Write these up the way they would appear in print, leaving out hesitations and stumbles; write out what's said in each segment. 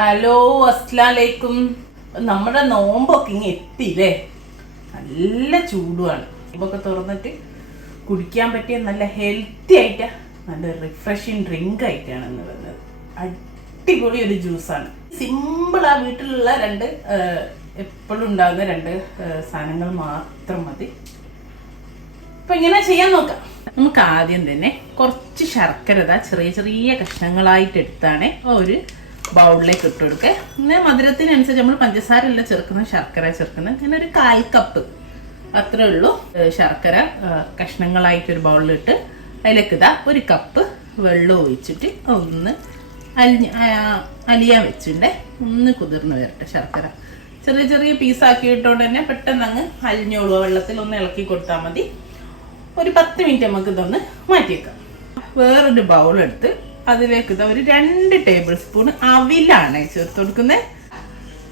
Hello അസ്സലാമലൈക്കും. നമ്മുടെ നോമ്പൊക്കെ ഇങ്ങനെ എത്തിയില്ലേ? നല്ല ചൂടുമാണ്. നോമ്പൊക്കെ തുറന്നിട്ട് കുടിക്കാൻ പറ്റിയ നല്ല ഹെൽത്തി ആയിട്ട് നല്ല റിഫ്രഷിങ് ഡ്രിങ്ക് ആയിട്ടാണ് എന്ന് പറയുന്നത്. അടിപൊളി ഒരു ജ്യൂസാണ്. സിമ്പിൾ ആ വീട്ടിലുള്ള എപ്പോഴും ഉണ്ടാകുന്ന രണ്ട് സാധനങ്ങൾ മാത്രം മതി. അപ്പൊ ഇങ്ങനെ ചെയ്യാൻ നോക്കാം. നമുക്ക് ആദ്യം തന്നെ കുറച്ച് ശർക്കര ചെറിയ ചെറിയ കഷ്ണങ്ങളായിട്ട് എടുത്താണ് ഒരു ബൗളിലേക്ക് ഇട്ട് കൊടുക്കുക. പിന്നെ മധുരത്തിനനുസരിച്ച് നമ്മൾ പഞ്ചസാര അല്ല ചേർക്കുന്നത്, ശർക്കര ചേർക്കുന്നത്. അങ്ങനെ ഒരു 1/4 കപ്പ് അത്രേ ഉള്ളൂ ശർക്കര കഷ്ണങ്ങളായിട്ട് ഒരു ബൗളിലിട്ട് അതിലേക്ക് 1 കപ്പ് വെള്ളം ഒഴിച്ചിട്ട് ഒന്ന് അലിയാൻ വെച്ചിട്ട് ഒന്ന് കുതിർന്ന് വരട്ടെ. ശർക്കര ചെറിയ ചെറിയ പീസാക്കിയിട്ടോണ്ട് തന്നെ പെട്ടെന്ന് അങ്ങ് അലിഞ്ഞോളൂ. വെള്ളത്തിൽ ഒന്ന് ഇളക്കി കൊടുത്താൽ മതി. ഒരു 10 മിനിറ്റ് നമുക്ക് ഇതൊന്ന് മാറ്റിയേക്കാം. വേറൊരു ബൗളെടുത്ത് അതിലേക്ക് ഒരു 2 ടേബിൾ സ്പൂൺ അവിലാണ് ചേർത്ത് കൊടുക്കുന്നത്.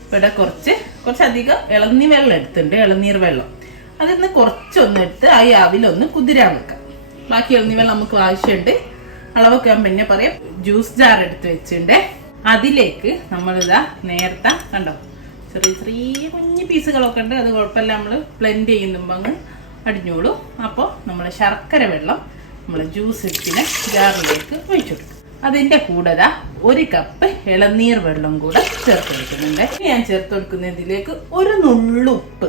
ഇവിടെ കുറച്ചധികം ഇളനീർ വെള്ളം എടുത്തിട്ടുണ്ട്. ഇളനീർ വെള്ളം അതിൽ നിന്ന് കുറച്ചൊന്ന് എടുത്ത് ആ അവിലൊന്ന് കുതിരാൻ വെക്കാം. ബാക്കി ഇളനീർ വെള്ളം നമുക്ക് ആവശ്യമുണ്ട്. അളവൊക്കെ ഞാൻ പിന്നെ പറയാം. ജ്യൂസ് ജാർ എടുത്ത് വെച്ചിട്ടുണ്ട്. അതിലേക്ക് നമ്മളിതാ നേരത്തെ കണ്ടോ ചെറിയ ചെറിയ കുഞ്ഞു പീസുകളൊക്കെ ഉണ്ട്. അത് കുഴപ്പമില്ല, നമ്മൾ ബ്ലെൻഡ് ചെയ്യുമ്പോൾ അങ്ങ് അടിഞ്ഞോളൂ. അപ്പോൾ നമ്മൾ ശർക്കര വെള്ളം നമ്മൾ ജ്യൂസ് എടുത്തിന് ജാറിലേക്ക് ഒഴിച്ചു കൊടുക്കും. അതിൻ്റെ കൂടെ 1 കപ്പ് ഇളനീർ വെള്ളം കൂടെ ചേർത്ത് കൊടുക്കുന്നുണ്ട്. ഞാൻ ചേർത്ത് കൊടുക്കുന്ന ഇതിലേക്ക് ഒരു നുള്ളു ഉപ്പ്,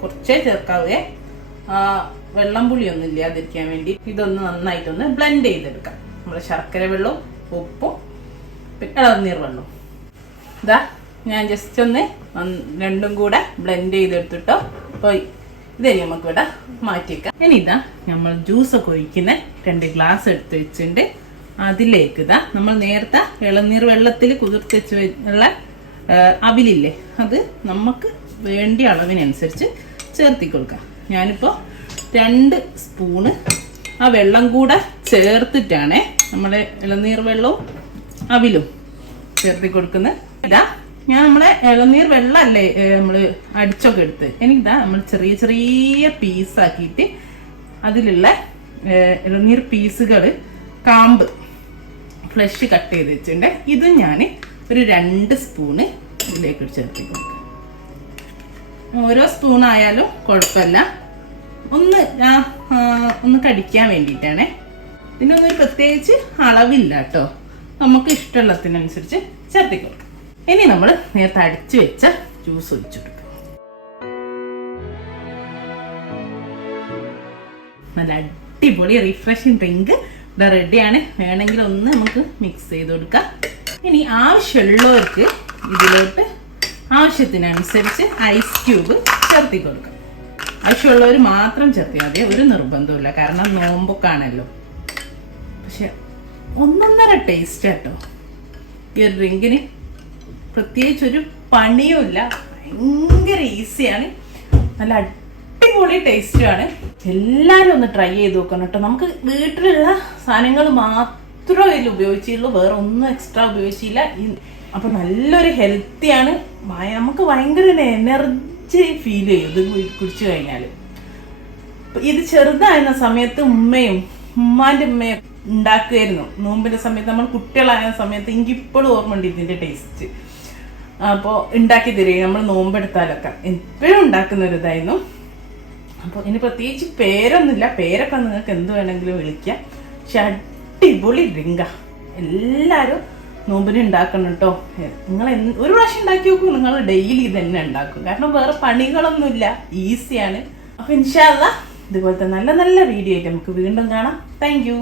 കുറച്ചേ ചേർക്കാവേ, വെള്ളം പുളിയൊന്നും ഇല്ലാതിരിക്കാൻ വേണ്ടി. ഇതൊന്ന് നന്നായിട്ടൊന്ന് ബ്ലെൻഡ് ചെയ്തെടുക്കാം. നമ്മൾ ശർക്കര വെള്ളവും ഉപ്പും പിന്നെ ഇളനീർ വെള്ളവും ഞാൻ ജസ്റ്റ് ഒന്ന് രണ്ടും കൂടെ ബ്ലെൻഡ് ചെയ്തെടുത്തിട്ടോ. അപ്പോൾ ഇതേ നമുക്ക് ഇവിടെ മാറ്റിയേക്കാം. ഇനി നമ്മൾ ജ്യൂസൊക്കെ ഒഴിക്കുന്ന 2 ഗ്ലാസ് എടുത്ത് വെച്ചിട്ടുണ്ട്. അതിലേക്ക് നമ്മൾ നേരത്തെ ഇളനീർ വെള്ളത്തിൽ കുതിർത്ത് വെച്ചുള്ള അവിലില്ലേ, അത് നമുക്ക് വേണ്ടിയ അളവിനനുസരിച്ച് ചേർത്തി കൊടുക്കാം. ഞാനിപ്പോൾ 2 സ്പൂണ് ആ വെള്ളം കൂടെ ചേർത്തിട്ടാണ് നമ്മുടെ ഇളനീർ വെള്ളവും അവിലും ചേർത്തി കൊടുക്കുന്നത്. ഞാൻ നമ്മളെ ഇളനീർ വെള്ളമല്ലേ നമ്മൾ അടിച്ചൊക്കെ എടുത്ത് നമ്മൾ ചെറിയ ചെറിയ പീസാക്കിയിട്ട് അതിലുള്ള ഇളനീർ പീസുകൾ കാമ്പ് ഫ്ലഷ് കട്ട് ചെയ്ത് വെച്ചിട്ടുണ്ട്. ഇത് ഞാൻ ഒരു 2 സ്പൂണ് ഇതിലേക്ക് ചേർത്തി കൊടുക്കാം. ഓരോ സ്പൂണായാലും കുഴപ്പമില്ല, ഒന്ന് കടിക്കാൻ വേണ്ടിയിട്ടാണ്. ഇതിനൊന്നും പ്രത്യേകിച്ച് അളവില്ല കേട്ടോ, നമുക്ക് ഇഷ്ടമുള്ളതിനനുസരിച്ച് ചേർത്തി കൊടുക്കാം. ഇനി നമ്മൾ നേരത്തെ അടിച്ചു വെച്ച ജ്യൂസ് ഒഴിച്ചിട്ട് നല്ല അടിപൊളി റിഫ്രഷിങ് ഡ്രിങ്ക് ഇവിടെ റെഡിയാണ്. വേണമെങ്കിൽ ഒന്ന് നമുക്ക് മിക്സ് ചെയ്ത് കൊടുക്കാം. ഇനി ആവശ്യമുള്ളവർക്ക് ഇതിലോട്ട് ആവശ്യത്തിനനുസരിച്ച് ഐസ് ക്യൂബ് ചേർത്തി കൊടുക്കാം. ആവശ്യമുള്ളവർ മാത്രം ചേർത്തിയാൽ മതി, ഒരു നിർബന്ധമില്ല. കാരണം നോമ്പൊക്കെ ആണല്ലോ. പക്ഷെ ഒന്നൊന്നര ടേസ്റ്റ് കേട്ടോ ഈ ഒരു ഡ്രിങ്കിന്. പ്രത്യേകിച്ചൊരു പണിയുമില്ല, ഭയങ്കര ഈസിയാണ്, നല്ല അടിപൊളി ടേസ്റ്റുമാണ്. എല്ലാവരും ഒന്ന് ട്രൈ ചെയ്ത് നോക്കണം കേട്ടോ. നമുക്ക് വീട്ടിലുള്ള സാധനങ്ങൾ മാത്രമേ ഇതിൽ ഉപയോഗിച്ചുള്ളൂ, വേറെ ഒന്നും എക്സ്ട്രാ ഉപയോഗിച്ചില്ല. അപ്പോൾ നല്ലൊരു ഹെൽത്തിയാണ്. നമുക്ക് ഭയങ്കര ഒരു എനർജി ഫീൽ ചെയ്യും ഇത് കുടിച്ചു കഴിഞ്ഞാൽ. ഇത് ചെറുതായിരുന്ന സമയത്ത് ഉമ്മാൻ്റെ ഉമ്മയും ഉണ്ടാക്കുമായിരുന്നു. നോമ്പിൻ്റെ സമയത്ത് നമ്മൾ കുട്ടികളായ സമയത്ത് എനിക്കിപ്പോഴും ഓർമ്മയുണ്ട് ഇതിൻ്റെ ടേസ്റ്റ്. അപ്പോൾ ഉണ്ടാക്കി തരിക നമ്മൾ നോമ്പെടുത്താലൊക്കെ എപ്പോഴും ഉണ്ടാക്കുന്നൊരിതായിരുന്നു. അപ്പോൾ ഇനി പ്രത്യേകിച്ച് പേരൊന്നുമില്ല, പേരൊക്കെ നിങ്ങൾക്ക് എന്ത് വേണമെങ്കിലും വിളിക്കാം. പക്ഷെ അടിപൊളി ഡ്രിങ്കാ. എല്ലാവരും നോമ്പിന് ഉണ്ടാക്കണം കേട്ടോ. നിങ്ങൾ ഒരു പ്രാവശ്യം ഉണ്ടാക്കി നോക്കൂ, നിങ്ങൾ ഡെയിലി തന്നെ ഉണ്ടാക്കും. കാരണം വേറെ പണികളൊന്നുമില്ല, ഈസിയാണ്. അപ്പോൾ ഇൻഷാ അല്ലാഹ് ഇതുപോലത്തെ നല്ല നല്ല വീഡിയോ ആയിട്ട് നമുക്ക് വീണ്ടും കാണാം. Thank you.